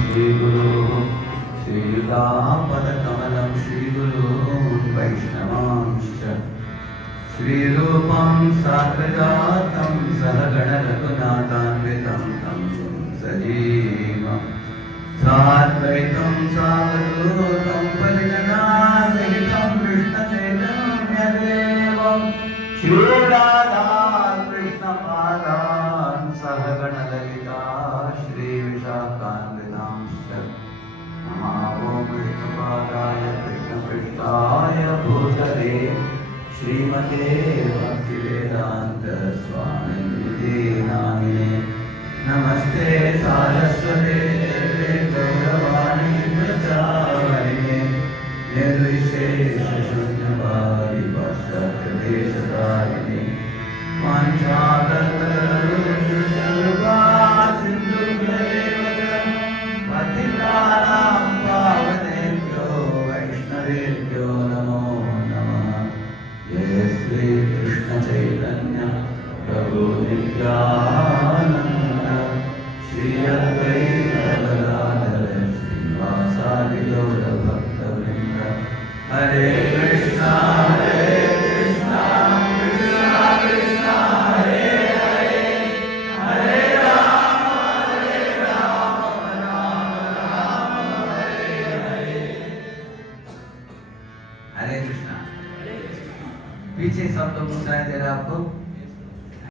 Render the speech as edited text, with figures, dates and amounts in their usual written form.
श्रीगुरोः श्रीयुतापदकमलं श्रीगुरून् वैष्णवांश्च श्रीरूपं साग्रजातं सहगणरघुनाथान्वितं तं सजीवम् साद्वैतं सावधूतं परिजनासहितं कृष्णचैतन्यदेवं श्रीराधा कृष्णपादान् सहगणललिता श्रीविशाखान्वितांश्च नमो विष्णुपादाय कृष्णपृष्ठाय भूतले श्रीमते भक्तिवेदान्त स्वामिनिधि नामिने नमस्ते सारस्वते गौरवाणी प्रचारिणे निर्विशेषशून्यवादी पाश्चात्यदेशतारिणे वाञ्छाकल्पतरुभ्यश्च सिन्धुभ्येव च पतितानां पावनेभ्यो वैष्णवेभ्यो नमो नमः। जय श्री कृष्ण चैतन्य प्रभु नित्यानंद श्री अद्वैत गदाधर श्रीवासादि गौर भक्तवृंद हरे कृष्णा कृष्णा कृष्णा हरे हरे हरे राम राम हरे हरे। हरे कृष्णा। पीछे सब लोग सुनाई दे रहा है आपको?